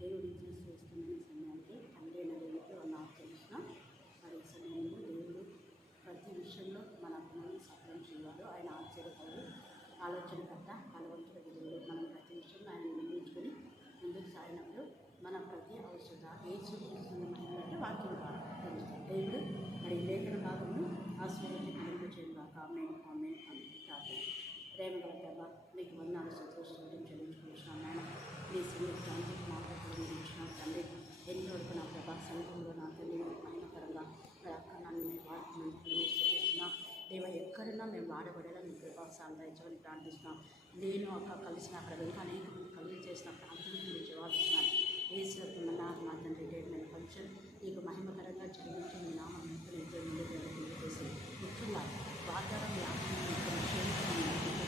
దేవుడు ఇచ్చిన శ్రేష్టమైన సమయానికి అందైన దేవుడికి వాళ్ళ ఆచరించిన మరి సమయంలో దేవుడు ప్రతి విషయంలో మన అభిమానం సఫలం చేయాలి ఆయన ఆశ్చర్యపడి ఆలోచన ఆలోచనకర్త బలవంతుడు దేవుడు. మనం ప్రతి విషయంలో ఆయన నిర్మించుకొని ముందుకు సాగినప్పుడు మన ప్రతి అవసరత ఏ సూచిస్తున్నట్టు వాక్యం ద్వారా తెలుస్తుంది. దేవుడు మరి లేఖన భాగంలో ఆశ్చర్యం కలుగు చేయంగా ఆమె ఆమె అని కాదు ప్రేమ గల మీకు వందనాలు సంతోషం చెల్లించుకుంటున్నాను నాయన. మీ సంగీతాన్ని మాట్లాడుతూ ఇచ్చిన తండ్రి ఎన్ని వరకు నా ప్రభా సంఘంలో నా తల్లి మహిమకరంగా మరి అక్క నన్ను మేము వాడుతున్నాను చేస్తున్నాం దేవ ఎక్కడున్నా మేము వాడబడేలా మీ కృపా సాంతాయించమని ప్రార్థిస్తున్నాం. నేను అక్క కలిసిన అక్కడ వెళ్ళి అనేక మంది కలిగి చేసిన ప్రార్థనకు మీరు జవాబిస్తున్నాను వేసినట్టున్న మా తండ్రి రిటైర్మెంట్ ఫంక్షన్ నీకు మహిమకరంగా జరిగించి మీ నామం ఎంతో ముందుకు చేసి ముఖ్యంగా వాతావరణ వ్యాపారం యొక్క విషయంలో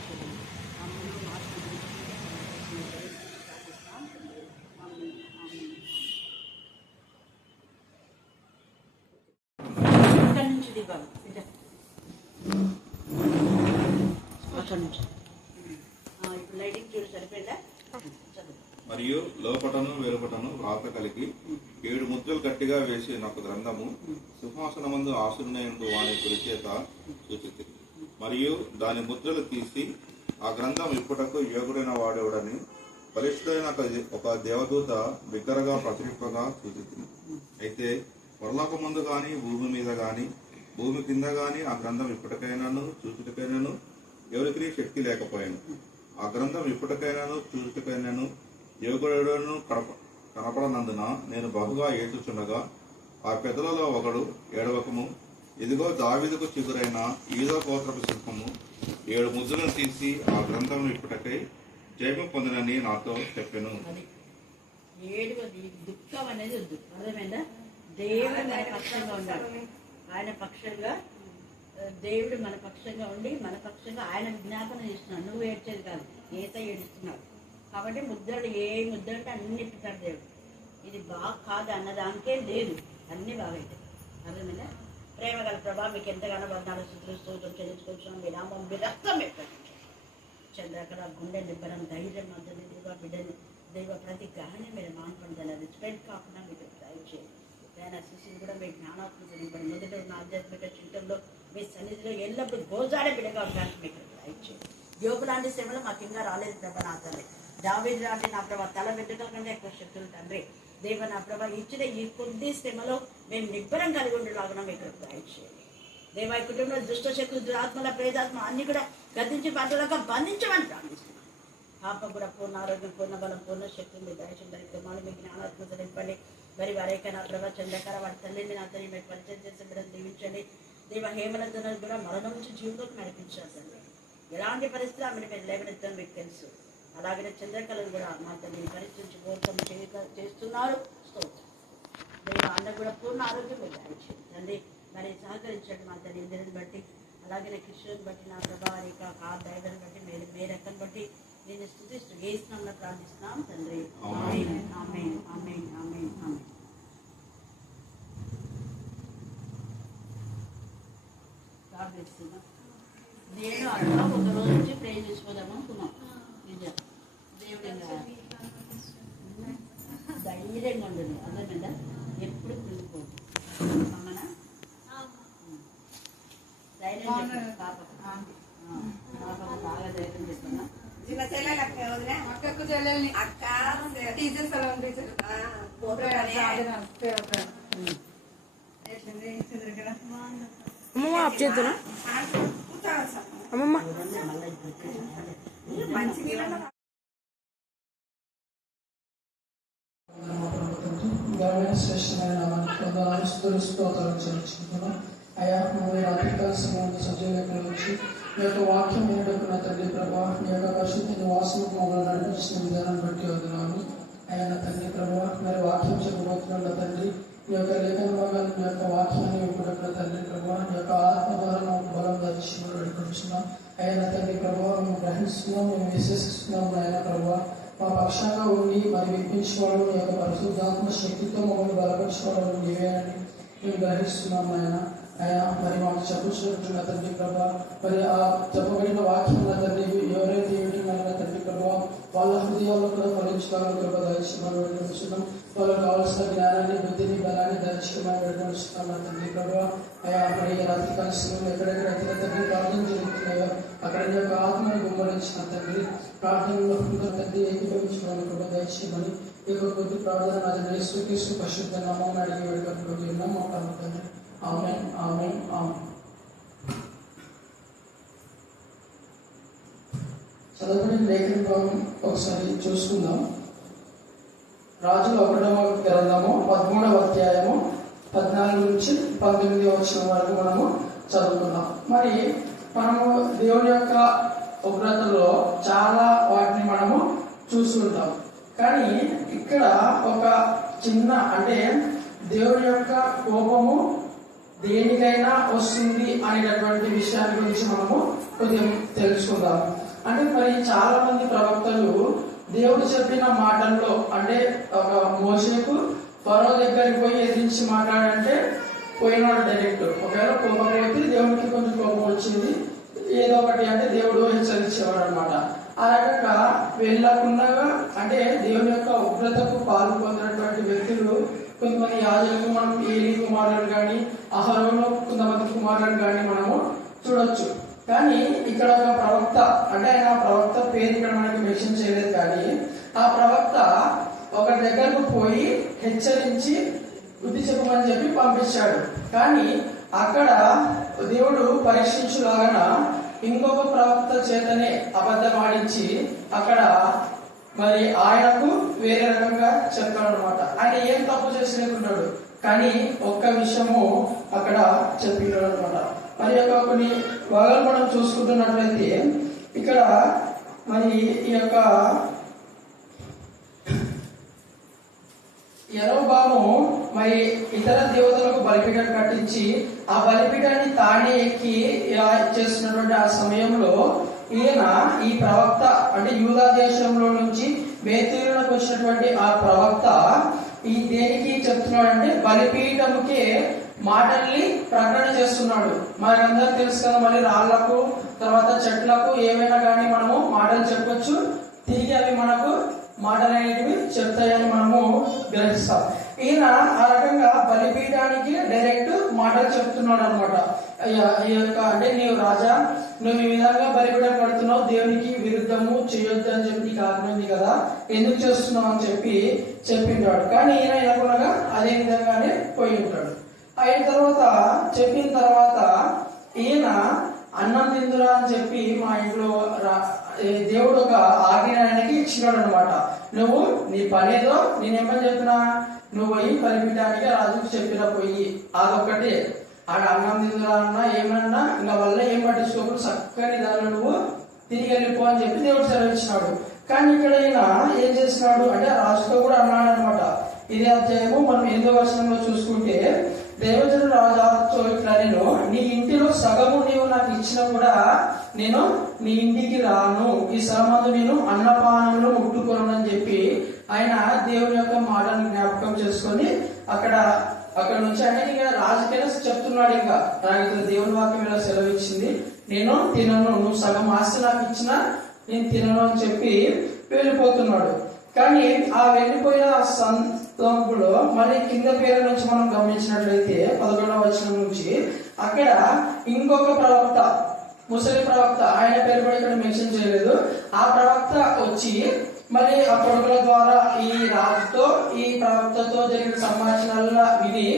చేయండి అమ్మను మార్పు ప్రార్థిస్తాం తండ్రి ఆమేన్, ఆమేన్. ఇక్కడ నుంచి దిగాలి బిడ్డ. అక్కడ నుంచి ఆ, ఇప్పుడు లైటింగ్ చూడు సరిపోయిందా చదువు మరియు లోపటను వెలుపటను వ్రాత కలిగి ఏడు ముద్రలు గట్టిగా వేసి నాకు గ్రంథము సింహాసనమందు ఆసునైన వాని కురిచేత సూచితి. మరియు దాని ముద్రలు తీసి ఆ గ్రంథం ఇప్పుటకు యోగుడైన వాడేవుడని బలిష్ఠుడైన ఒక- ఒక దేవదూత బిగ్గరగా ప్రచురింపగా సూచిస్తుంది అయితే పొరలోక ముందు గాని భూమి మీద గాని భూమి కింద గాని ఆ గ్రంథం ఇప్పటికైనాను చూచుటకైనాను ఎవరికి శక్తి లేకపోయాను. ఆ గ్రంథం ఇప్పటికైనాను చూచుటకైనాను యోగుడును కడప కనపడనందున నేను బహుగా ఏడ్చుచుండగా ఆ పెద్దలలో ఒకడు ఏడవకము ఇదిగో దావిదకు చిగురైన ఈదో గోత్రపు శిల్పము ఏడు ముద్రలను తీసి ఆ గ్రంథం ఇప్పటికై జయము పొందినని నాతో చెప్పాను. అది. దుఃఖం అనేది వద్దు. అర్థమైందా? దేవుడు మన పక్షంగా ఉండాలి. ఆయన పక్షంగా దేవుడు మన పక్షంగా ఉండి మన పక్షంగా ఆయన విజ్ఞాపన చేస్తున్నాడు. నువ్వు ఏడ్చేది కాదు. ఏత ఏడుస్తున్నావు కాబట్టి ముద్రలు ఏ ముద్ర అంటే అన్ని ఇప్పుతాడు దేవుడు. ఇది బాగా కాదు అన్నదానికే లేదు. అన్ని బాగైతాయి అర్థమైందా? ప్రేమ గల ప్రభా మీకు ఎంతగానో బంధాలు శుద్ధులు స్తోత్రం చెల్లించుకుంటున్నాం మీ నామం మీ రక్తం చంద్రకళ గుండె నిబ్బరం ధైర్యం మద్దతు దైవ బిడ్డని దైవ ప్రతి గ్రహణి మీరు మాన్పడదల రిస్పెక్ట్ కాకుండా మీకు దయచేయండి. ఆయన శిష్యులు కూడా మీ జ్ఞానాత్మక నింపండి మొదట ఉన్న ఆధ్యాత్మిక జీవితంలో మీ సన్నిధిలో ఎల్లప్పుడూ గోజాడే బిడ్డగా ఉండడానికి మీకు దయచేయండి. యోగులాంటి సేవలు మాకు ఇంకా రాలేదు ప్రభా నా తల్లి. దావేది లాంటి నా ప్రభా తల వెంట్రుకల కంటే ఎక్కువ శక్తులు తండ్రి. దేవ నా ప్రభా ఇచ్చిన ఈ కొద్ది శ్రమలో మేము నిబ్బరం కలిగి ఉండేలాగా మీకు దయచేయండి. దేవ ఈ కుటుంబంలో దుష్ట శక్తులు దురాత్మల ప్రేతాత్మ అన్ని కూడా గద్దించి పంటలుగా బంధించమని ప్రార్థిస్తున్నాం. పాప కూడా పూర్ణ ఆరోగ్యం పూర్ణ బలం పూర్ణ శక్తి మీ దయచేసి దాని మీ జ్ఞానాత్మక నింపండి. మరి వారేక నా ప్రభా చంద్రకర వారి తల్లిని నా తల్లి మీరు పరిచయం చేసి బిడ్డను దీవించండి. దేవ హేమలందరూ కూడా మరణం నుంచి జీవితంలోకి నడిపించాల్సింది ఎలాంటి పరిస్థితులు ఆమెను మీరు లేవనెత్తాను మీకు తెలుసు. అలాగే చంద్రకళను కూడా మా తల్లిని పరీక్షించి కోరుతాం చేస్తున్నారు. స్తోత్రం. అన్న కూడా పూర్ణ ఆరోగ్యం మీరు తండ్రి మరి సహకరించండి మా తల్లి ఇద్దరిని బట్టి అలాగే కృష్ణుని బట్టి నా ప్రభావాన్ని ఆ దైవాన్ని బట్టి మీరు మీ రకం బట్టి నేను స్థుతిస్తూ ఏ స్నామంలో ప్రార్థిస్తున్నాం తండ్రి. ఆమేన్ ఆమేన్ ఆమేన్ ఆమేన్ ఆమేన్ God bless you. నేను అట్లా ఒక రోజు నుంచి ప్రే చేసుకోదాం అనుకున్నాం నిజం దేవుడు ఇంకా ధైర్యంగా ఉండదు అర్థమైందా ఎప్పుడు కృంగిపోదు అమ్మనా ధైర్యం చెప్పు పాపకు. ఆ, పాపకు బాగా ధైర్యం చెప్తున్నా చిన్న చెల్లెలు అక్క వదిలే అక్కకు చెల్లెల్ని అక్క టీచర్ సెలవు టీచర్ అమ్మమ్మ ఆఫ్ చేద్దునా అమ్మమ్మ మంచి నీళ్ళలో గౌరవ శ్రేష్టమైన నామానికి స్తోత్రాలు చెల్లించుకుంటున్నాం అయా నువ్వు రాత్రికాల సమయంలో సజీవంగా వచ్చి మీ యొక్క వాక్యం వినటకు నా తండ్రి ప్రభా మీ యొక్క పరిశుద్ధ నివాసం మమ్మల్ని నడిపించిన విధానం బట్టి వదినాము అయ్యా నా తండ్రి ప్రభా మరి వాక్యం చెప్పబోతున్నాం నా తండ్రి మీ యొక్క లేఖన భాగాన్ని మీ యొక్క వాక్యాన్ని వినటకు నా తండ్రి ప్రభా మీ యొక్క ఆత్మ ద్వారా మాకు బలం దర్శించమని అడుగుతున్నాం అయ్యా నా తండ్రి ప్రభా మేము గ్రహిస్తున్నాం మేము విశ్వసిస్తున్నాం నాయన ప్రభా మా పక్షంగా ఉండి మరి వినిపించుకోవడం మీ యొక్క పరిశుద్ధాత్మ శక్తితో మమ్మల్ని బలపరచుకోవడం నీవేనని మేము గ్రహిస్తున్నాం ఆయన అయ్యా మరి మాకు చెప్పుచున్న తండ్రి ప్రభా మరి ఆ చెప్పబడిన వాక్యం నా తండ్రి ఎవరైతే వింటున్నారో నా తండ్రి ప్రభా వాళ్ళ కూడా కృప దయచేయమని వేడుకుంటున్నాం వాళ్ళకి కావాల్సిన జ్ఞానాన్ని బుద్ధిని బలాన్ని దయచేయమని వేడుకుంటున్నాం నా తండ్రి ప్రభావ అయా మరి రాత్రి కలిసి తండ్రి ప్రార్థన జరుగుతున్నాయో అక్కడ యొక్క ఆత్మని గుమ్మరించిన తండ్రి ప్రార్థనలో తండ్రి కృప దయచేయమని ఈ యొక్క కొద్ది ప్రార్థన పరిశుద్ధ నామం అడిగి వేడుకుంటూ ఉన్నాం మా తండ్రి ఆమె ఆమె ఆమె చదవబడిన లేఖన భాగం ఒకసారి చూసుకుందాం. రాజుల ఒకటవ గ్రంథము పదమూడవ అధ్యాయము పద్నాలుగు నుంచి పంతొమ్మిది వచ్చిన వరకు మనము చదువుకుందాం. మరి మనము దేవుని యొక్క ఉగ్రతలో చాలా వాటిని మనము చూస్తుంటాం. కానీ ఇక్కడ ఒక చిన్న అంటే దేవుని యొక్క కోపము దేనికైనా వస్తుంది అనేటటువంటి విషయాన్ని గురించి మనము కొంచెం తెలుసుకుందాం. అంటే మరి చాలా మంది ప్రవక్తలు దేవుడు చెప్పిన మాటల్లో అంటే ఒక మోసకు ఫరో దగ్గరికి పోయి ఎదిరించి మాట్లాడంటే పోయినాడు డైరెక్ట్. ఒకవేళ కోపం అయితే దేవుడికి కొంచెం కోపం వచ్చింది. ఏదో ఒకటి అంటే దేవుడు హెచ్చరించేవాడు అనమాట ఆ రకంగా వెళ్ళకుండా అంటే దేవుని యొక్క ఉగ్రతకు పాల్పొందినటువంటి వ్యక్తులు కొంతమంది యాజలకు మనం ఏలి కుమారులు కానీ అహరోను కొంతమంది కుమారులు కానీ మనము చూడొచ్చు. కానీ ఇక్కడ ఒక ప్రవక్త అంటే ఆయన ప్రవక్త పేరు ఇక్కడ మనకి మెన్షన్ చేయలేదు కానీ ఆ ప్రవక్త ఒక దగ్గరకు పోయి హెచ్చరించి బుద్ధి చెప్పమని చెప్పి పంపించాడు. కానీ అక్కడ దేవుడు పరీక్షించులాగన ఇంకొక ప్రవక్త చేతనే అబద్ధం ఆడించి అక్కడ మరి ఆయనకు వేరే రకంగా చెప్తాడు అనమాట ఆయన ఏం తప్పు చేసినట్టున్నాడు కానీ ఒక్క విషయము అక్కడ చెప్పినాడు అనమాట మరి యొక్క కొన్ని భాగాలు మనం చూసుకుంటున్నట్లయితే ఇక్కడ మరి ఈ యొక్క యరోబాము మరి ఇతర దేవతలకు బలిపీఠం కట్టించి ఆ బలిపీఠాన్ని తానే ఎక్కి ఇలా చేస్తున్నటువంటి ఆ సమయంలో ఈయన ఈ ప్రవక్త అంటే యూదా దేశంలో నుంచి బేతీరులకు వచ్చినటువంటి ఆ ప్రవక్త ఈ దేనికి చెప్తున్నాడంటే బలిపీఠముకే మాటల్ని ప్రకటన చేస్తున్నాడు. మనకందరూ తెలుసు కదా మళ్ళీ రాళ్ళకు తర్వాత చెట్లకు ఏమైనా కానీ మనము మాటలు చెప్పొచ్చు. తిరిగి అవి మనకు మాటలు అనేటివి చెప్తాయని మనము గ్రహిస్తాం. ఈయన ఆ రకంగా బలిపీఠానికి డైరెక్ట్ మాటలు చెప్తున్నాడు అనమాట ఈ యొక్క అంటే నీవు రాజా నువ్వు ఈ విధంగా బలిపీఠం కడుతున్నావు దేవునికి విరుద్ధము చేయొద్దు అని చెప్పి నీకు ఆజ్ఞ కదా ఎందుకు చేస్తున్నావు అని చెప్పి చెప్పింటాడు. కానీ ఈయన ఎలాగొనగా అదే విధంగానే పోయి ఉంటాడు. అయిన తర్వాత చెప్పిన తర్వాత ఈయన అన్నం తిందురా అని చెప్పి మా ఇంట్లో రా- దేవుడు ఒక ఆజ్ఞ ఆయనకి ఇచ్చినాడు అనమాట నువ్వు నీ పనేదో నేనేమని చెప్పినా నువ్వు పోయి పరిపించడానికి రాజుకు చెప్పిన పోయి అదొక్కటే. ఆడ అన్నం తిందురా అన్నా ఏమన్నా ఇంకా వల్ల ఏం పట్టించుకోకుండా చక్కని దానిలో నువ్వు తిరిగి వెళ్ళిపో అని చెప్పి దేవుడు సెలవిచ్చినాడు. కానీ ఇక్కడ ఈయన ఏం చేస్తున్నాడు అంటే రాజుతో కూడా అన్నాడు అనమాట ఇదే అధ్యాయము మనం ఎనిమిదో వర్షంలో చూసుకుంటే దేవజనుడు రాజాతో ఇట్లా నేను నీ ఇంటిలో సగము నీవు నాకు ఇచ్చినా కూడా నేను నీ ఇంటికి రాను. ఈ సగమందు నేను అన్నపానంలో ముట్టుకోను అని చెప్పి ఆయన దేవుని యొక్క మాటను జ్ఞాపకం చేసుకొని అక్కడ అక్కడ నుంచి ఆయన ఇంకా రాజుకైనా చెప్తున్నాడు ఇంకా. నాకు దేవుని వాక్యం ఇలా సెలవిచ్చింది. నేను తినను నువ్వు సగం ఆస్తి నాకు ఇచ్చినా నేను తినను అని చెప్పి వెళ్ళిపోతున్నాడు. కానీ ఆ వెళ్ళిపోయిన సందర్భంలో మళ్ళీ కింద పేరు నుంచి మనం గమనించినట్లయితే పదకొండవ వచనం నుంచి అక్కడ ఇంకొక ప్రవక్త ముసలి ప్రవక్త ఆయన పేరు కూడా ఇక్కడ మెన్షన్ చేయలేదు. ఆ ప్రవక్త వచ్చి మరి ఆ కొడుకుల ద్వారా ఈ రాజుతో ఈ ప్రవక్తతో జరిగిన సంభాషణల విని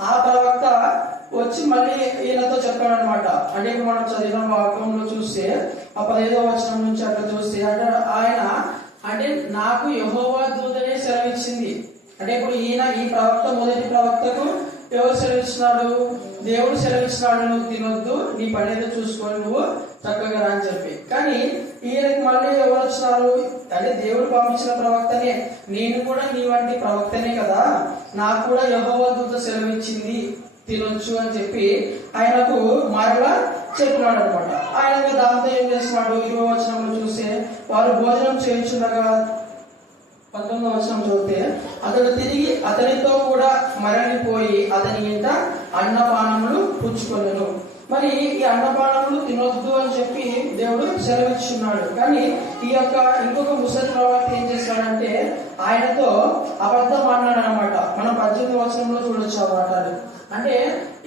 ఆ ప్రవక్త వచ్చి మళ్ళీ ఈయనతో చెప్పాడు అనమాట అంటే ఇప్పుడు మనం చదివిన వాక్యంలో చూస్తే ఆ పదిహేదో వచనం నుంచి అట్లా చూస్తే అంటే ఆయన అంటే నాకు యహోవా దూతనే సెలవిచ్చింది. అంటే ఇప్పుడు ఈయన ఈ ప్రవక్త మొదటి ప్రవక్తకు ఎవరు సెలవిస్తున్నాడు? దేవుడు సెలవిస్తున్నాడు నువ్వు తినొద్దు నీ పని ఏదో చూసుకొని నువ్వు చక్కగా రా అని చెప్పి. కానీ ఈయనకి మళ్ళీ ఎవరు వచ్చినారు? అంటే దేవుడు పంపించిన ప్రవక్తనే. నేను కూడా నీ వంటి ప్రవక్తనే కదా. నాకు కూడా యహోవా సెలవిచ్చింది తినొచ్చు అని చెప్పి ఆయనకు మరలా చెప్పినాడు అనమాట. ఆయన దాంతో ఏం చేస్తున్నాడు? ఇరవై వచనంలో చూస్తే వారు భోజనం చేయించుండగా పంతొమ్మిది వచనం చదివితే అతడు తిరిగి అతనితో కూడా మరలిపోయి అతని ఇంట అన్నపానములు పుచ్చుకొనెను. మరి ఈ అన్నపానములు తినొద్దు అని చెప్పి దేవుడు సెలవిచ్చున్నాడు. కానీ ఈ యొక్క ఇంకొక ముసలి ప్రవక్త ఏం చేశాడంటే ఆయనతో అబద్ధం అన్నాడు అనమాట మనం పద్దెనిమిది వచనంలో చూడొచ్చు ఆ మాటలు. అంటే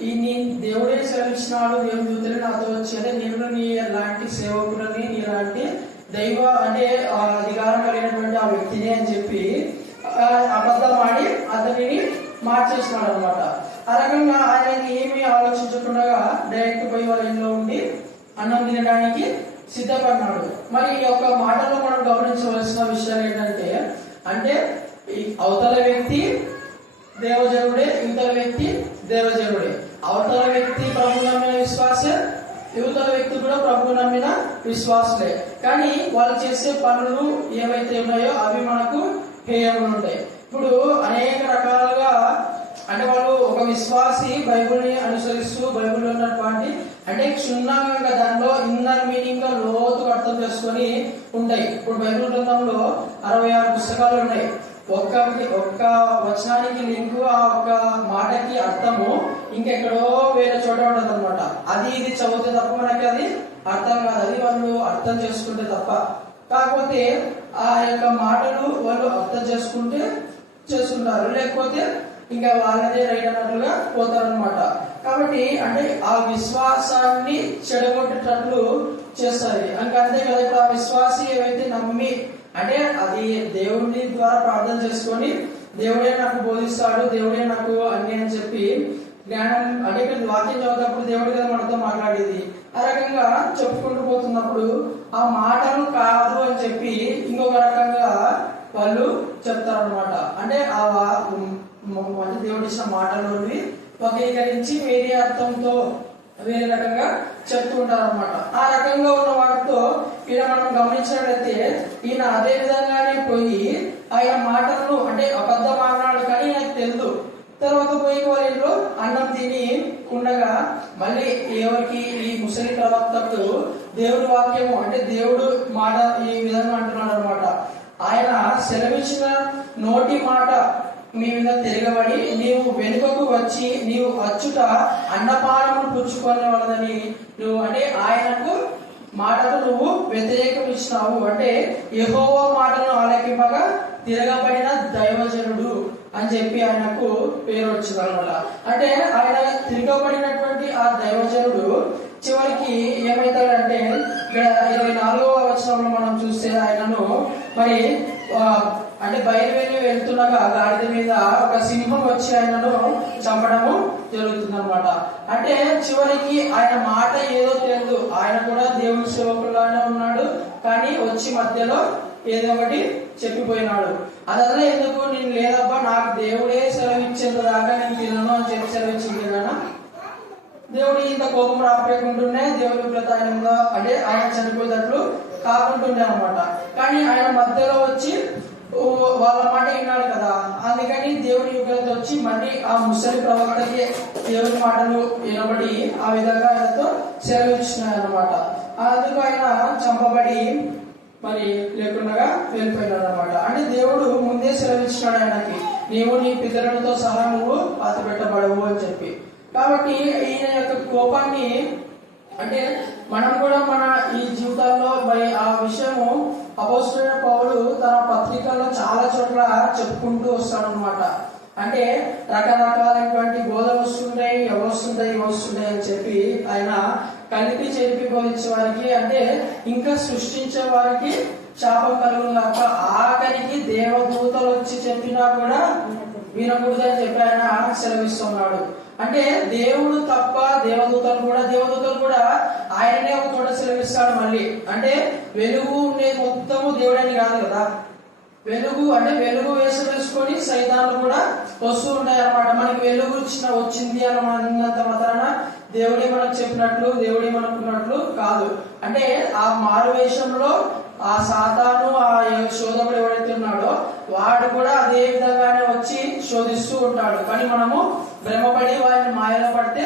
ఈ నీ దేవుడే సెలవిచ్చినాడు దేవుని దూతలే నాతో వచ్చేది నేను నీ లాంటి సేవకులని నీ లాంటి దైవ అంటే అధికారం కలిగినటువంటి ఆ వ్యక్తిని అని చెప్పి అబద్ధం ఆడి అతనిని మార్చేసినాడు అనమాట ఆ రకంగా ఆయనకి ఏమీ ఆలోచించకుండా డైరెక్ట్ పోయి వాళ్ళ ఇంట్లో ఉండి అన్నం తినడానికి సిద్ధపడినాడు మరి ఈ యొక్క మాటలో మనం గమనించవలసిన విషయాలు ఏంటంటే అంటే అవతల వ్యక్తి దేవజనుడే యువతల వ్యక్తి దేవజనుడే. అవతల వ్యక్తి ప్రభు నమ్మిన విశ్వాసే యువతల వ్యక్తి కూడా ప్రభు నమ్మిన విశ్వాసులే. కానీ వాళ్ళు చేసే పనులు ఏవైతే ఉన్నాయో అవి మనకు హేయంగా ఉంటాయి ఇప్పుడు అనేక రకాలుగా అంటే వాళ్ళు ఒక విశ్వాసి బైబుల్ని అనుసరిస్తూ బైబుల్లో ఉన్నటువంటి అంటే క్షుణ్ణంగా దానిలో ఇన్నర్ మీనింగ్గా లోతుగా అర్థం చేసుకొని ఉంటాయి. ఇప్పుడు బైబుల్ గ్రంథంలో అరవై ఆరు పుస్తకాలు ఉన్నాయి. ఒక్క ఒక్క వచనానికి లింక్ ఆ ఒక్క మాటకి అర్థము ఇంకెక్కడో వేరే చోట ఉండదు అనమాట అది ఇది చదివితే తప్ప మనకి అది అర్థం కాదు. అది వాళ్ళు అర్థం చేసుకుంటే తప్ప. కాకపోతే ఆ యొక్క మాటలు వాళ్ళు అర్థం చేసుకుంటే చేసుకుంటారు. లేకపోతే ఇంకా వాళ్ళదే రైట్ అన్నట్లుగా పోతారనమాట కాబట్టి అంటే ఆ విశ్వాసాన్ని చెడగొట్టేటట్లు చేస్తారు. ఇంకా అంతే కదా ఇప్పుడు ఆ విశ్వాసి ఏవైతే నమ్మి అంటే అది దేవుడి ద్వారా ప్రార్థన చేసుకొని దేవుడే నాకు బోధిస్తాడు దేవుడే నాకు అన్ని అని చెప్పి జ్ఞానం అంటే ఇక్కడ వాక్యం చదివినప్పుడు దేవుడి కదా మనతో మాట్లాడేది. ఆ రకంగా చెప్పుకుంటూ పోతున్నప్పుడు ఆ మాటలు కాదు అని చెప్పి ఇంకొక రకంగా వాళ్ళు చెప్తారనమాట అంటే ఆ వా- అంటే దేవుడు మాటలోని వక్రీకరించి వేరే అర్థంతో వేరే రకంగా చెప్తూ ఉంటారు అనమాట ఆ రకంగా ఉన్న వాటితో ఈయన మనం గమనించినట్లయితే ఈయన అదే విధంగానే పోయి ఆయన మాటలను అంటే అబద్ధ మాట్లాడు కానీ నాకు తెలుసు తర్వాత పోయి వాళ్ళు ఇంట్లో అన్నం తిని ఉండగా మళ్ళీ ఎవరికి ఈ ముసలి ప్రవక్తకు దేవుడి వాక్యము అంటే దేవుడు మాట ఈ విధంగా అంటున్నాడు అనమాట ఆయన సెలవిచ్చిన నోటి మాట మీ మీద తిరగబడి నీవు వెనుకకు వచ్చి నీవు అచ్చుట అన్నపానమును పుచ్చుకొని వాళ్ళదని నువ్వు అంటే ఆయనకు మాటకు నువ్వు వ్యతిరేకం ఇచ్చినావు అంటే యెహోవా మాటను ఆలకింపగా తిరగబడిన దైవజనుడు అని చెప్పి ఆయనకు పేరు వచ్చింది అనమాట అంటే ఆయన తిరగబడినటువంటి ఆ దైవజనుడు చివరికి ఏమవుతాడంటే ఇక్కడ ఇరవై నాలుగవ వచనంలో మనం చూస్తే ఆయనను మరి అంటే బయలువెళ్ళి వెళ్తుండగా గాడిద మీద ఒక సింహం వచ్చి ఆయనను చంపడము జరుగుతుంది అనమాట అంటే చివరికి ఆయన మాట ఏదో తెలియదు. ఆయన కూడా దేవుని సేవకులానే ఉన్నాడు. కానీ వచ్చి మధ్యలో ఏదో ఒకటి చెప్పిపోయినాడు. అదల్లా ఎందుకు? నేను లేదబ్బా నాకు దేవుడే సెలవిచ్చేంత దాకా నేను తినను అని చెప్పి సెలవిచ్చింది కదా. దేవుడి ఇంత కోపం రాపేకుంటుండే దేవుడి ప్రధానంగా అంటే ఆయన చనిపోయేటట్లు కాకుంటుండే అనమాట కానీ ఆయన మధ్యలో వచ్చి వాళ్ళ మాట విన్నాడు కదా. అందుకని దేవుడి ఉగ్రత వచ్చి మళ్ళీ ఆ ముసలి ప్రవక్తకి దేవుడి మాటలు వినబడి ఆ విధంగా ఆయనతో సెలవిచ్చినాయి అనమాట అందుకు ఆయన చంపబడి మరి లేకుండా వెళ్ళిపోయినాడు అనమాట అంటే దేవుడు ముందే సెలవిచ్చినాడు ఆయనకి. నీవు నీ పితరులతో సహా నువ్వు పాతపెట్టబడవు అని చెప్పి. కాబట్టి ఈయన యొక్క కోపాన్ని అంటే మనం కూడా మన ఈ జీవితాల్లో మరి ఆ విషయము అపోస్తుడైన పౌలు తన పత్రికల్లో చాలా చోట్ల చెప్పుకుంటూ వస్తాడనమాట అంటే రకరకాలైనటువంటి బోధలు వస్తుంటాయి ఎవరు వస్తుంటాయి ఇవి వస్తుంటాయి అని చెప్పి ఆయన కలిపి చెరిపి బోధించే వారికి అంటే ఇంకా సృష్టించే వారికి శాపం కలుగులాక ఆఖరికి దేవదూతలు వచ్చి చెప్పినా కూడా వినకూడదని చెప్పి ఆయన సెలవిస్తున్నాడు. అంటే దేవుడు తప్ప దేవదూతలు కూడా దేవదూతలు కూడా ఆయననే ఒక చోట సెలవిస్తాడు మళ్ళీ. అంటే వెలుగు ఉండేది మొత్తము దేవుడని కాదు కదా. వెలుగు అంటే వెలుగు వేసి వేసుకొని సైతాన్లు కూడా వస్తూ ఉంటాయి మనకి వెలుగు ఇచ్చిన వచ్చింది అని అన్నంత మాత్రాన దేవుడే మనకు చెప్పినట్లు దేవుడే మనకున్నట్లు కాదు. అంటే ఆ మారు వేషంలో ఆ సాతాను ఆ శోధకుడు ఎవడైతే ఉన్నాడో వాడు కూడా అదే విధంగానే వచ్చి శోధిస్తూ ఉంటాడు. కానీ మనము భ్రమపడి వారిని మాయలో పడితే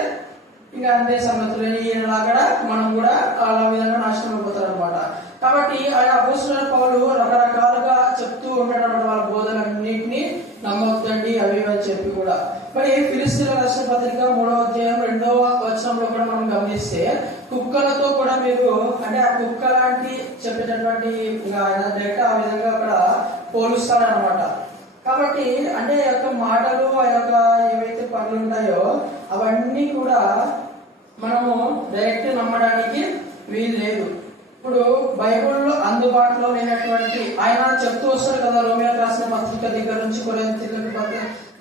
ఇంకా అంతే సంగతులు. ఈయనలాగా మనం కూడా అలా విధంగా నాశనం అయిపోతారు అనమాట కాబట్టి ఆయన అపోసిన పౌలు రకరకాలుగా చెప్తూ ఉంటాడు వాళ్ళ బోధనన్నింటినీ నమ్మొద్దండి అవి అని చెప్పి కూడా. మరి ఫిలిస్తీన్ రాష్ట్ర పత్రిక మూడవ అధ్యాయం రెండవ వచనంలో కూడా మనం గమనిస్తే కుక్కలతో కూడా మీరు అంటే ఆ కుక్క లాంటి చెప్పేటటువంటి ఆయన డైరెక్ట్ ఆ విధంగా అక్కడ పోలుస్తాడనమాట కాబట్టి అంటే ఆ యొక్క మాటలు ఆ యొక్క ఏవైతే పనులు ఉంటాయో అవన్నీ కూడా మనము డైరెక్ట్ నమ్మడానికి వీలు లేదు ఇప్పుడు బైబిల్లో అందుబాటులో లేనటువంటి ఆయన చెప్తూ వస్తారు కదా రోమియో రాసిన పత్రిక దగ్గర నుంచి కొరింథీయులకు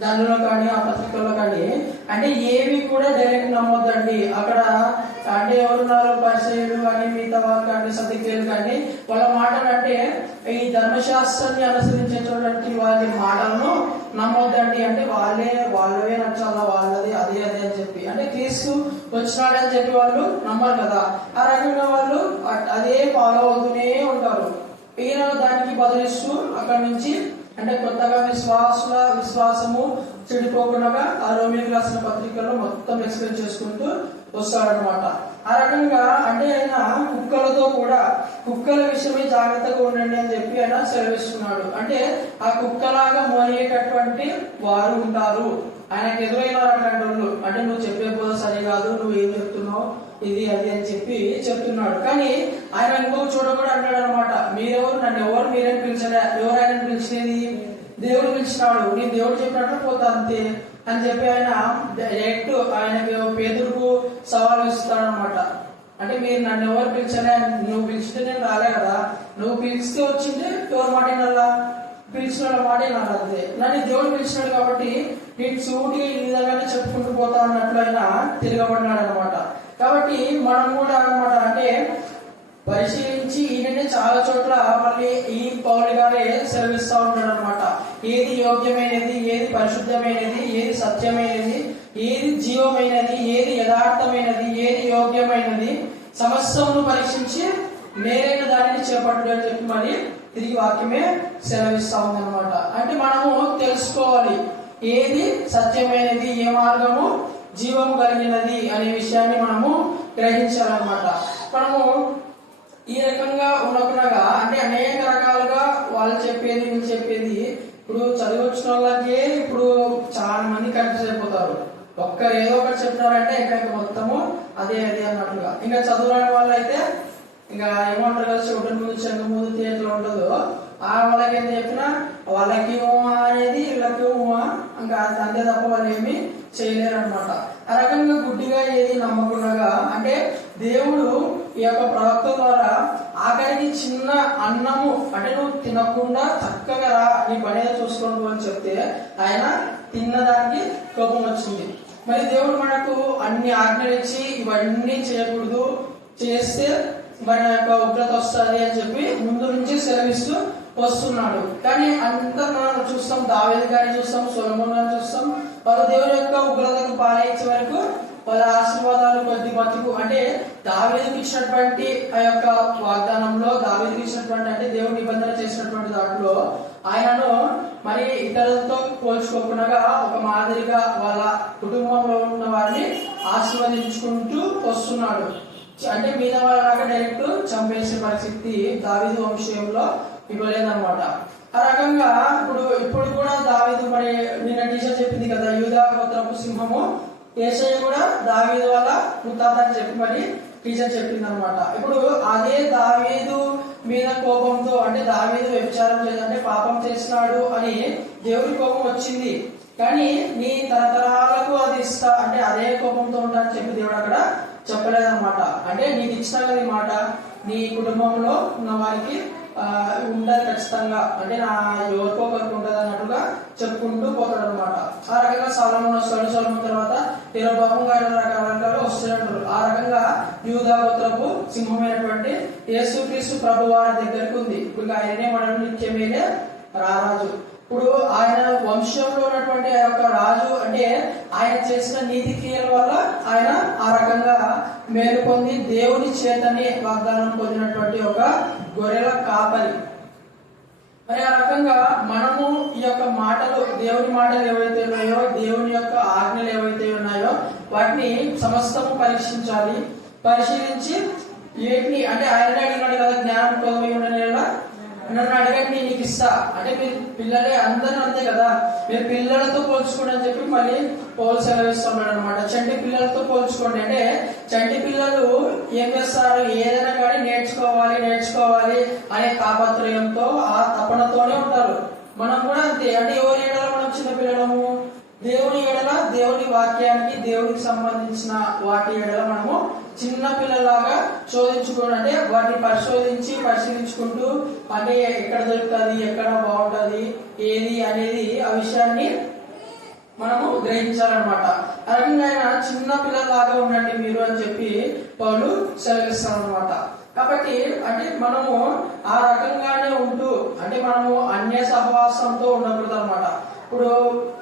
దానిలో కానీ ఆ పత్రికల్లో కానీ అంటే ఏవి కూడా డైరెక్ట్ నమ్మొద్దండి. అక్కడ అంటే ఎవరున్నారు పరిచయులు కానీ మిగతా వాళ్ళు కానీ సతికేయులు కానీ వాళ్ళ మాటలు అంటే ఈ ధర్మశాస్త్రాన్ని అనుసరించేటువంటి వాళ్ళ మాటలను నమ్మొద్దండి. అంటే వాళ్ళే వాళ్ళవే నచ్చాలా? వాళ్ళది అదే అదే అని చెప్పి. అంటే క్రీస్తు వచ్చినాడని చెప్పి వాళ్ళు నమ్మరు కదా. ఆ రకంగా వాళ్ళు అదే ఫాలో అవుతూనే ఉంటారు. ఈయన దానికి బదులిస్తూ అక్కడ నుంచి అంటే కొత్తగా విశ్వాసుల విశ్వాసము చెడిపోకుండా ఆ రోమిలకు రాసిన పత్రికలో మొత్తం ఎక్స్ప్లెయిన్ చేసుకుంటూ వస్తాడనమాట ఆ రకంగా అంటే ఆయన కుక్కలతో కూడా కుక్కల విషయమే జాగ్రత్తగా ఉండండి అని చెప్పి ఆయన సెలవిస్తున్నాడు. అంటే ఆ కుక్కలాగా మోయేటటువంటి వారు ఉంటారు. ఆయనకు ఎదురైన వాళ్ళు అంటే నువ్వు చెప్పే పోదా సరి కాదు నువ్వు ఏం చెప్తున్నావు? ఇది అది అని చెప్పి చెప్తున్నాడు. కానీ ఆయన ఇంకొక చోట కూడా అంటాడు అనమాట మీరెవరు? నన్ను ఎవరు మీరేం పిలిచారా ఎవరు ఆయన పిలిచినది దేవుడు పిలిచినాడు. నీ దేవుడు చెప్పినట్టు పోతా అంతే అని చెప్పి ఆయన డైరెక్ట్ ఆయనకి పేదలకు సవాల్ ఇస్తాడు అనమాట అంటే మీరు నన్ను ఎవరు పిలిచారా నువ్వు పిలిచితే నేను రాలే కదా. నువ్వు పిలిస్తే వచ్చింటే ఎవరు మాట వినాలా? పిలిచిన వాళ్ళ మాట వినాలి అంతే. నన్ను దేవుడు పిలిచినాడు కాబట్టి నేను సూటిగా ఈ విధంగానే చెప్పుకుంటూ పోతా అన్నట్లు ఆయన తిరగబడినాడు అనమాట కాబట్టి మనం కూడా అనమాట అంటే పరిశీలించి ఈయననే చాలా చోట్ల మళ్ళీ ఈ పౌరుడు గారే సెలవిస్తా ఉంటాడు అనమాట ఏది యోగ్యమైనది ఏది పరిశుద్ధమైనది ఏది సత్యమైనది ఏది జీవమైనది ఏది యథార్థమైనది ఏది యోగ్యమైనది సమస్తమును పరీక్షించి మేలైన దానిని చేపట్టడం అని చెప్పి మరి తిరిగి వాక్యమే సెలవిస్తా ఉందన్నమాట. అంటే మనము తెలుసుకోవాలి ఏది సత్యమైనది ఏ మార్గము జీవం కలిగినది అనే విషయాన్ని మనము గ్రహించాలన్నమాట. మనము ఈ రకంగా ఉండకుండా అంటే అనేక రకాలుగా వాళ్ళు చెప్పేది వీళ్ళు చెప్పేది ఇప్పుడు చదివి వచ్చిన వాళ్ళకి ఇప్పుడు చాలా మంది కన్ఫ్యూజ్ అయిపోతారు. ఒక్కరు ఏదో ఒకటి చెప్తున్నారంటే ఇంకా మొత్తము అదే అదే అన్నట్టుగా. ఇంకా చదువురాని వాళ్ళు అయితే ఇంకా ఏమంటారు కదా చెవిటి ముందు చెంగు ముందు తీయట్లో ఉండదు ఆ వాళ్ళకి ఏం చెప్పినా వాళ్ళకి ఉమా అనేది వీళ్ళకి ఉమా ఇంకా అంతే తప్ప వాళ్ళు ఏమి చేయలేరు అనమాట ఆ రకంగా గుడ్డిగా ఏది నమ్మకుండగా అంటే దేవుడు ఈ యొక్క ప్రవక్త ద్వారా ఆఖరికి చిన్న అన్నము అంటే నువ్వు తినకుండా చక్కగా రా నీ పని చూసుకోండు అని చెప్తే ఆయన తిన్నదానికి కోపం వచ్చింది. మరి దేవుడు మనకు అన్ని ఆజ్ఞలు ఇచ్చి ఇవన్నీ చేయకూడదు చేస్తే మన యొక్క ఉగ్రత వస్తుంది అని చెప్పి ముందు నుంచి సెలవిస్తూ వస్తున్నాడు. కానీ అంత మనం చూస్తాం దావేది గారిని చూస్తాం సొలమోన్ గారిని చూస్తాం. వాళ్ళ దేవుని యొక్క ఉగ్రతకు పాలించే వరకు వాళ్ళ ఆశీర్వాదాలు కొద్ది బతుకు అంటే దావేదికి ఇచ్చినటువంటి ఆ యొక్క వాగ్దానంలో దావేదికి ఇచ్చినటువంటి అంటే దేవుడు నిబంధన చేసినటువంటి దాంట్లో ఆయనను మరి ఇతరులతో పోల్చుకోకుండా ఒక మాదిరిగా వాళ్ళ కుటుంబంలో ఉన్న వారిని ఆశీర్వదించుకుంటూ వస్తున్నాడు. అంటే మీద వాళ్ళ డైరెక్ట్ చంపేసే పరిస్థితి దావీదు వంశంలో ఇవ్వలేదన్నమాట ఆ రకంగా ఇప్పుడు ఇప్పుడు కూడా దావీదు మరి నిన్న టీచర్ చెప్పింది కదా యూదా గోత్రపు సింహము ఏసయ్య కూడా దావీదు వల్ల ముత్తాత అని చెప్పి మరి టీచర్ చెప్పింది అనమాట ఇప్పుడు అదే దావీదు మీద కోపంతో అంటే దావీదు వ్యభిచారం చేసి అంటే పాపం చేసినాడు అని దేవుడి కోపం వచ్చింది. కానీ నీ తరతరాలకు అది ఇస్తా అంటే అదే కోపంతో ఉంటా అని చెప్పి దేవుడు అక్కడ చెప్పలేదన్నమాట. అంటే నీకు ఇచ్చిన మాట నీ కుటుంబంలో ఉన్న వారికి ఉండదు ఖచ్చితంగా. అంటే నా ఎవరికో ఒకరికి ఉంటుంది అన్నట్టుగా చెప్పుకుంటూ పోతాడు అనమాట ఆ రకంగా సలమన్ వస్తాడు సలమన్ తర్వాత ఇరబాబు గారి రకరకాలుగా వస్తున్నట్టు ఆ రకంగా యూదా గోత్రపు సింహమైనటువంటి యేసుక్రీస్తు ప్రభు వారి దగ్గరకు ఉంది. ఇప్పుడు ఆయనే మనం నిత్యమేలే రారాజు. ఇప్పుడు ఆయన వంశంలో ఉన్నటువంటి ఆ యొక్క రాజు అంటే ఆయన చేసిన నీతి క్రియల వల్ల ఆయన ఆ రకంగా మేలు పొంది దేవుని చేతని వాగ్దానం పొందినటువంటి ఒక గొర్రెల కాపరి. మరి ఆ రకంగా మనము ఈ యొక్క మాటలు దేవుని మాటలు ఏవైతే ఉన్నాయో దేవుని యొక్క ఆజ్ఞలు ఏవైతే ఉన్నాయో వాటిని సమస్తము పరీక్షించాలి. పరిశీలించి వీటిని అంటే ఆయన అడిగినాడు కదా జ్ఞానం కోదమై ఉండనేలా నన్ను అడగండి నేను నీకు ఇస్తా. అంటే మీరు పిల్లలే అందరూ అంతే కదా. మీరు పిల్లలతో పోల్చుకోండి అని చెప్పి మళ్ళీ పౌలు సెలవిస్తున్నాడు అనమాట చంటి పిల్లలతో పోల్చుకోండి. అంటే చంటి పిల్లలు ఏం చేస్తారు? ఏదైనా కానీ నేర్చుకోవాలి నేర్చుకోవాలి అనే తాపత్రయంతో ఆ తపనతోనే ఉంటారు. మనం కూడా అంతే. అంటే ఎవరు ఏడల మనం చిన్నపిల్లలము దేవుని ఎడల దేవుని వాక్యానికి దేవునికి సంబంధించిన వాటి ఎడల మనము చిన్న పిల్లలాగా శోధించుకోవడం అంటే వాటిని పరిశోధించి పరిశీలించుకుంటూ అంటే ఎక్కడ దొరుకుతుంది ఎక్కడ బాగుంటుంది ఏది అనేది ఆ విషయాన్ని మనము గ్రహించాలన్నమాట. ఆ ఆయన చిన్న పిల్లలాగా ఉండండి మీరు అని చెప్పి వాళ్ళు సెలవిస్తారనమాట కాబట్టి అంటే మనము ఆ రకంగానే ఉంటూ అంటే మనము అన్య సహవాసంతో ఉండకూడదు అనమాట ఇప్పుడు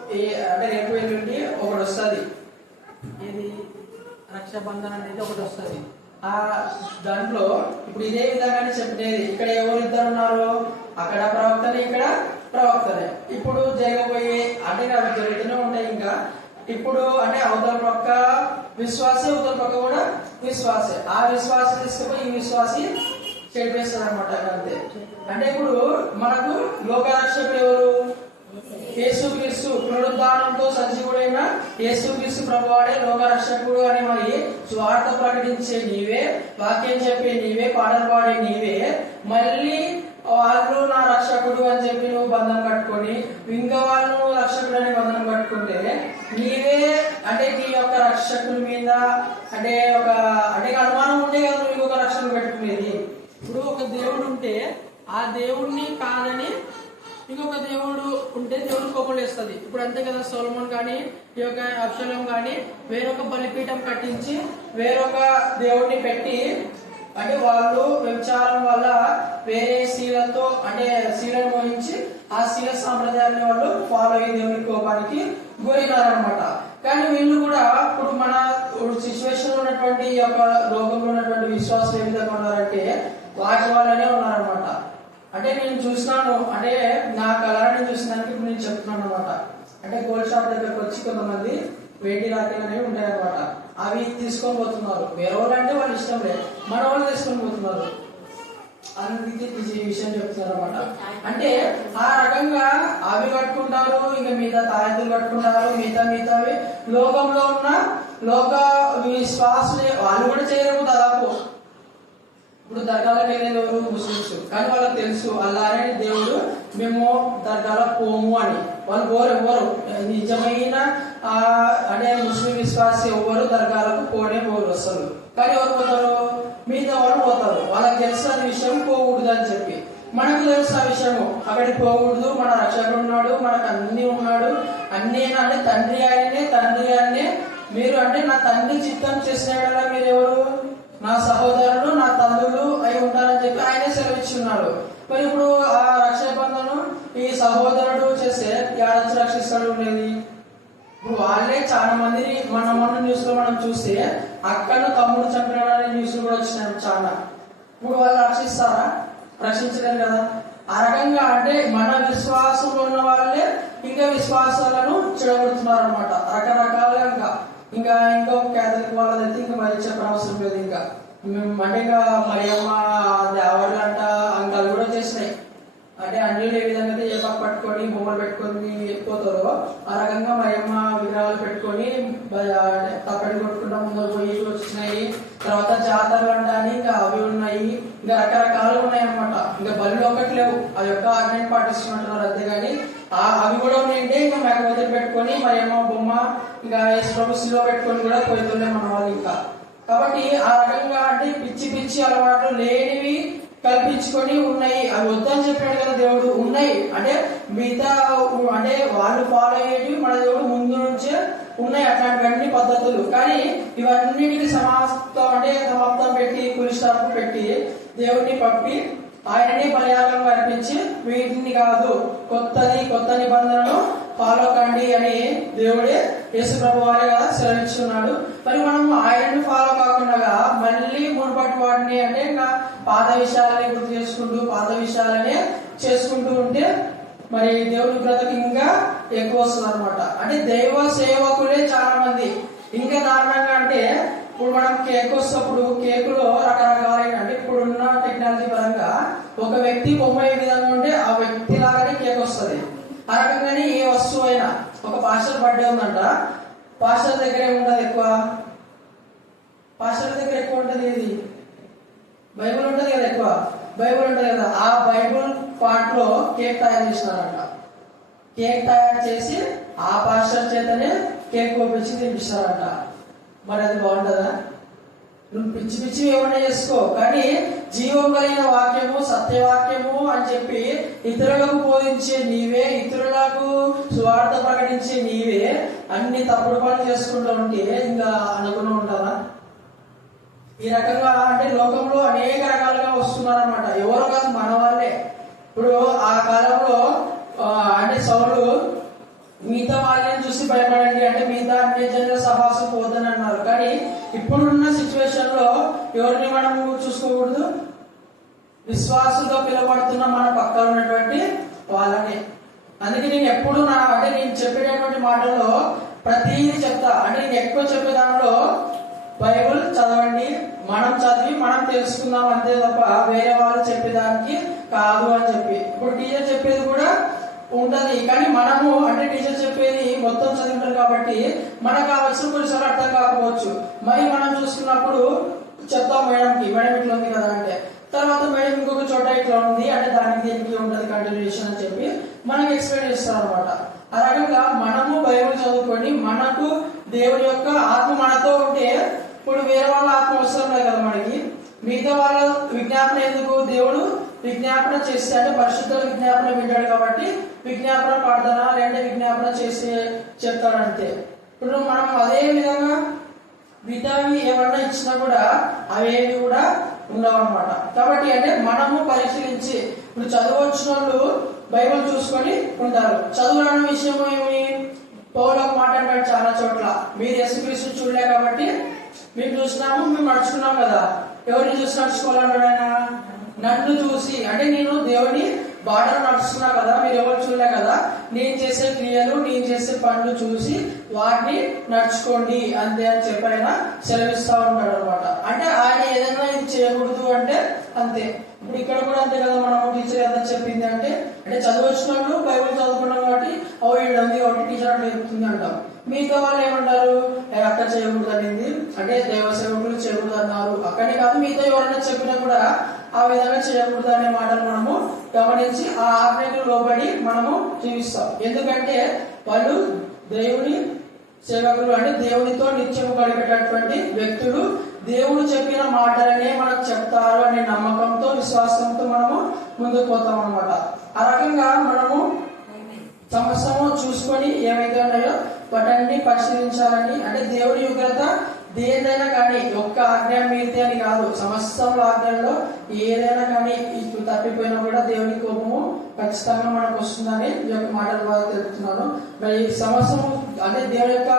అంటే రేపు ఎల్లుండి ఒకటి వస్తుంది. ఇది రక్షాబంధన్ అనేది ఒకటి వస్తుంది. ఆ దాంట్లో ఇప్పుడు ఇదే విధంగానే చెప్పేది ఇక్కడ ఎవరు ఇద్దరు ఉన్నారు? అక్కడ ప్రవక్తనే ఇక్కడ ప్రవక్తనే. ఇప్పుడు జరగబోయే అంటే అవి జరుగుతూనే ఉంటాయి ఇంకా. ఇప్పుడు అంటే అవతల పక్క విశ్వాసే అవతల పక్క కూడా విశ్వాసే. ఆ విశ్వాస తీసుకుపోయి ఈ విశ్వాసి చెడిపేస్తారు అనమాట అంతే అంటే ఇప్పుడు మనకు లోకరక్షకులు ఎవరు? యేసుక్రీస్తు పునరుద్ధానంతో సజీవుడైన యేసుక్రీస్తు ప్రభువాడే లోకరక్షకుడు అని మరి స్వార్థ ప్రకటించే నీవే వాక్యం చెప్పే నీవే పాటలు పాడే నీవే. మళ్ళీ వాళ్ళు నా రక్షకుడు అని చెప్పి నువ్వు బంధం కట్టుకొని ఇంకా వాళ్ళు నువ్వు రక్షకుడు అని బంధం కట్టుకుంటే నీవే అంటే నీ యొక్క రక్షకుడి మీద అంటే ఒక అంటే అనుమానం ఉండే కదా నువ్వు ఇంకొక రక్షకుడు పెట్టుకునేది. ఇప్పుడు ఒక దేవుడు ఉంటే ఆ దేవుడిని కాదని ఇంకొక దేవుడు ఉంటే దేవుడు కోపం వేస్తుంది ఇప్పుడు అంతే కదా సోలమోన్ కానీ ఈ యొక్క అక్షలం కానీ వేరొక బలిపీఠం కట్టించి వేరొక దేవుడిని పెట్టి అంటే వాళ్ళు వ్యభిచారం వల్ల వేరే శీలతో అంటే శీలను మోహించి ఆ శీల సాంప్రదాయాన్ని వాళ్ళు ఫాలో అయ్యి దేవుని కోపానికి గురైనారనమాట కానీ వీళ్ళు కూడా ఇప్పుడు మన సిచ్యువేషన్ ఉన్నటువంటి ఈ యొక్క లోకంలో ఉన్నటువంటి విశ్వాసం ఏ విధంగా ఉన్నారంటే వాటి వాళ్ళనే ఉన్నారనమాట. అంటే నేను చూసినాను. అంటే నా కలరాన్ని చూసినానికి ఇప్పుడు నేను చెప్తున్నాను అనమాట అంటే గోల్డ్ షాప్ దగ్గరకు వచ్చి కొంతమంది వేడి రాఖీలు అనేవి ఉంటాయన్నమాట. అవి తీసుకొని పోతున్నారు. వేరే వాళ్ళు అంటే వాళ్ళు ఇష్టం లేదు. మన వాళ్ళు తీసుకొని పోతున్నారు. అందుకే ఈ విషయం చెప్తున్నారు అనమాట అంటే ఆ రకంగా అవి కట్టుకుంటారు ఇంకా మిగతా తాయెత్తులు కట్టుకుంటారు మిగతా మిగతావి. లోకంలో ఉన్న లోక విశ్వాసులే వాళ్ళు కూడా చేయరు దాదాపు. ఇప్పుడు దర్గాలకు వెళ్ళేది ఎవరు ముస్లిమ్స్? కానీ వాళ్ళకి తెలుసు అల్లారే దేవుడు మేము దర్గాల పోము అని. వాళ్ళు ఎవరు ఎవరు నిజమైన ఆ, అంటే ముస్లిం విశ్వాసి ఎవరు దర్గాలకు పోనే పోరు అసలు. కానీ ఎవరు పోతారు? మిగతా వాళ్ళు పోతారు. వాళ్ళకి తెలుసు అనే విషయం పోకూడదు అని చెప్పి. మనకు తెలుసు ఆ విషయము. అక్కడికి పోకూడదు. మన రక్షకుడు ఉన్నాడు మనకు అన్ని ఉన్నాడు. అన్ని అంటే తండ్రి ఆయనే తండ్రి ఆయనే. మీరు అంటే నా తండ్రి చిత్తం చేసిన మీరు ఎవరు నా సహోదరుడు నా తండ్రులు అయి ఉంటారని చెప్పి ఆయనే సెలవిచ్చున్నాడు. మరి ఇప్పుడు ఆ రక్షాబంధనం ఈ సహోదరుడు చేస్తే ఏడాది రక్షిస్తాడు ఉండేది ఇప్పుడు వాళ్ళే చాలా మంది మన మొన్న న్యూస్లో మనం చూస్తే అక్కను తమ్ముడు చంపిన న్యూస్ కూడా వచ్చినాయి చాలా. ఇప్పుడు వాళ్ళు రక్షిస్తారా? రక్షించలేరు కదా. ఆ రకంగా అంటే మన విశ్వాసం ఉన్న వాళ్ళే ఇంకా విశ్వాసాలను చెడగొడుతున్నారు అనమాట రకరకాలుగా ఇంకా ఇంకో కేథలిక్ వాళ్ళదైతే ఇంకా మరి చెప్పనవసరం లేదు ఇంకా. మేము అంటే ఇంకా మరియమ్మ దేవాళ్ళు అంట అంకాలు కూడా చేసినాయి. అంటే అన్యులు ఏ విధంగా అయితే ఏపాకు పట్టుకొని బొమ్మలు పెట్టుకొని పోతారో ఆ రకంగా మరియమ్మ విగ్రహాలు పెట్టుకొని తప్పటి కొట్టుకుంటా ముందు పోయి వచ్చినాయి. తర్వాత జాతరలు అంటాని ఇంకా అవి ఉన్నాయి. ఇంకా రకరకాలు ఉన్నాయి అన్నమాట ఇంకా బళ్ళు ఒకటి లేవు ఆ యొక్క ఆజ్ఞని పాటిస్తున్నట్టున్నారు అంతేగాని అవి కూడా ఉన్నాయంటే ఇంకా మేక వదిలి పెట్టుకొని మరేమో బొమ్మ ఇంకా యేసు ప్రభు శిలో పెట్టుకొని కూడా పోతుండే మన వాళ్ళు ఇంకా. కాబట్టి ఆ రకంగా అంటే పిచ్చి పిచ్చి అలవాట్లు లేనివి కల్పించుకొని ఉన్నాయి. అవి వద్దని చెప్పాడు కదా దేవుడు. ఉన్నాయి. అంటే మిగతా అంటే వాళ్ళు ఫాలో అయ్యేవి మన దేవుడు ముందు నుంచే ఉన్నాయి. అట్లాంటివన్నీ పద్ధతులు. కానీ ఇవన్నిటికి సమాప్తం అంటే సమాప్తం పెట్టి పులిస్టాప్ పెట్టి దేవుడిని పంపి ఆయననే పర్యాగం కనిపించి వీటిని కాదు కొత్తది కొత్త నిబంధనను ఫాలో కండి అని దేవుడే యేసు ప్రభు వారే కదా సెలవిస్తున్నాడు మరి మనం ఆయనను ఫాలో కాకుండా మళ్ళీ మునుపటి వాటిని అంటే ఇంకా పాత విషయాలని గుర్తు చేసుకుంటూ పాత విషయాలనే చేసుకుంటూ ఉంటే మరి దేవుని బ్రతకు ఇంకా ఎక్కువ వస్తుంది అనమాట అంటే దైవ సేవకులే చాలా మంది ఇంకా దారుణంగా అంటే ఇప్పుడు మనం కేక్ వస్తున్నప్పుడు కేకులో రకరకాలైన అంటే ఇప్పుడున్న టెక్నాలజీ పరంగా ఒక వ్యక్తి బొమ్మ ఏ విధంగా ఉంటే ఆ వ్యక్తి లాగానే కేక్ వస్తుంది. ఆ రకంగానే ఏ వస్తువు అయినా ఒక పాస్టర్ బర్త్డే ఉందంట పాస్టర్ దగ్గర ఏముంటది ఎక్కువ. పాస్టర్ దగ్గర ఎక్కువ ఉంటది ఏది బైబిల్ ఉంటది కదా ఎక్కువ. బైబుల్ ఉంటుంది కదా. ఆ బైబుల్ పార్ట్లో కేక్ తయారు చేసినారంట కేక్ తయారు చేసి ఆ పాస్టర్ చేతనే కేక్ పంపించి తినిపిస్తారంట మరి అది బాగుంటుందా? నువ్వు పిచ్చి పిచ్చి ఏమైనా చేసుకో. కానీ జీవం కలిగిన వాక్యము సత్యవాక్యము అని చెప్పి ఇతరులకు బోధించే నీవే ఇతరులకు స్వార్థ ప్రకటించే నీవే అన్ని తప్పుడు పనులు చేసుకుంటూ ఉంటే ఇంకా అనుకుని ఉంటారా ఈ రకంగా అంటే లోకంలో అనేక రకాలుగా వస్తున్నారన్నమాట. ఎవరు కాదు మన వాళ్ళే. ఇప్పుడు ఆ కాలంలో అంటే సౌలు మిగతా వాళ్ళని చూసి భయపడండి. అంటే మిగతా నిజంగా సభాసం పోదని అన్నారు కానీ ఇప్పుడున్న సిచ్యువేషన్లో ఎవరిని మనం చూసుకోకూడదు? విశ్వాసంతో పిలువబడుతున్న మన పక్కన ఉన్నటువంటి వాళ్ళని. అందుకే నేను ఎప్పుడు నా అంటే నేను చెప్పేటటువంటి మాటల్లో ప్రతిదీ చెప్తా. అంటే నేను ఎక్కువ చెప్పే దాంట్లో బైబుల్ చదవండి మనం చదివి మనం తెలుసుకుందాం అంతే తప్ప వేరే వాళ్ళు చెప్పేదానికి కాదు అని చెప్పి. ఇప్పుడు టీచర్ చెప్పేది కూడా ఉంటది. కానీ మనము అంటే టీచర్ చెప్పేది మొత్తం చదివింటారు కాబట్టి మనకు కావాల్సిన కొన్నిసార్లు అర్థం కాకపోవచ్చు. మరి మనం చూసుకున్నప్పుడు చెప్తాం మేడంకి మేడం ఇట్లా ఉంది కదా అంటే. తర్వాత మేడం ఇంకొక చోట ఇట్లా ఉంది అంటే దానికి దీనికి ఉంటది కంటిన్యూషన్ అని చెప్పి మనకి ఎక్స్ప్లెయిన్ చేస్తారు అనమాట ఆ రకంగా మనము బైబిల్ చదువుకొని మనకు దేవుడి యొక్క ఆత్మ మనతో ఉంటే ఇప్పుడు వేరే వాళ్ళ ఆత్మ అవసరం లేదు కదా మనకి. మిగతా వాళ్ళ విజ్ఞాపన ఎందుకు? దేవుడు విజ్ఞాపన చేస్తే అంటే పరిశుద్ధులు విజ్ఞాపన వింటాడు కాబట్టి విజ్ఞాపన ప్రార్థన లేదంటే విజ్ఞాపన చేసి చెప్తాడంతే. ఇప్పుడు మనం అదే విధంగా మిగతావి ఏమన్నా ఇచ్చినా కూడా అవేవి కూడా ఉండవన్నమాట. కాబట్టి అంటే మనము పరిశీలించి ఇప్పుడు చదువు వచ్చిన వాళ్ళు బైబిల్ చూసుకొని ఉంటారు. చదువు రాని విషయం ఏమి పౌలకు మాట చాలా చోట్ల. మీరు యేసుక్రీస్తు చూడలే కాబట్టి మేము చూసినాము మేము నడుచుకున్నాం కదా. ఎవరిని చూసి నడుచుకోవాలన్నాడు ఆయన? నన్ను చూసి అంటే నేను దేవుని బాటలో నడుస్తున్నా కదా మీరు ఎవరు చూడలే కదా నేను చేసే క్రియలు నేను చేసే పనులు చూసి వాటిని నడుచుకోండి అంతే అని చెప్పి ఆయన సెలవిస్తా ఉంటాడు అనమాట అంటే ఆయన ఏదైనా ఇది చేయకూడదు అంటే అంతే. ఇప్పుడు ఇక్కడ కూడా అంతే కదా మనం టీచర్ ఎంత చెప్పింది అంటే అంటే చదవచ్చిన బైబిల్ చదువుకున్నాం కాబట్టి ఓ ఉంది కాబట్టి టీచర్ అంటే చెప్తుంది అంటాం మీతో వాళ్ళు ఏమంటారు? అక్కడ చేయకూడదు అనింది. అంటే దేవ సేవకులు చేయకూడదు అన్నారు. అక్కడే కాదు మీతో ఎవరైనా చెప్పినా కూడా ఆ విధంగా చేయకూడదు అనే మాటలు మనము గమనించి ఆ ఆజ్ఞకు లోబడి మనము జీవిస్తాం. ఎందుకంటే వాళ్ళు దేవుని సేవకులు అంటే దేవునితో నిత్యం గడిపేటటువంటి వ్యక్తులు. దేవుడు చెప్పిన మాటలనే మనకు చెప్తారు అనే నమ్మకంతో విశ్వాసంతో మనము ముందుకు పోతాం అనమాట ఆ రకంగా మనము సమస్తము చూసుకొని ఏమైతే ఉన్నాయో వాటన్ని పరిశీలించాలని అంటే దేవుడి ఉగ్రత దేనిదైనా కానీ ఒక్క ఆజ్ఞ మీరితే అని కాదు సమస్తం ఆజ్ఞల్లో ఏదైనా కానీ ఇప్పుడు తప్పిపోయినా కూడా దేవుని కోపము ఖచ్చితంగా మనకు వస్తుందని ఈ యొక్క మాటల ద్వారా తెలుపుతున్నాను. మరి ఈ సమస్తము అంటే దేవుని యొక్క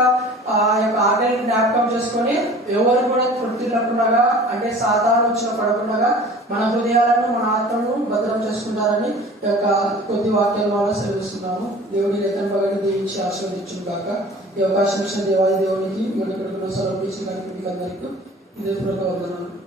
ఆ యొక్క ఆజ్ఞని జ్ఞాపకం చేసుకొని ఎవరు కూడా తృప్తి లేకుండా అంటే సాధారణ వచ్చిన పడకుండా మన హృదయాలను మన ఆత్మను భద్రం చేసుకుంటారని యొక్క కొద్ది వాక్యాల వల్ల సెలవిస్తున్నాము. దేవుడి లేఖన పగడి దీవించి ఆశీర్వదించును కాక ఈ అవకాశం ఇచ్చిన దేవాది దేవునికి మన ఇక్కడ సమర్పించిన మీకు అందరికీ ఇదే వందనాలు.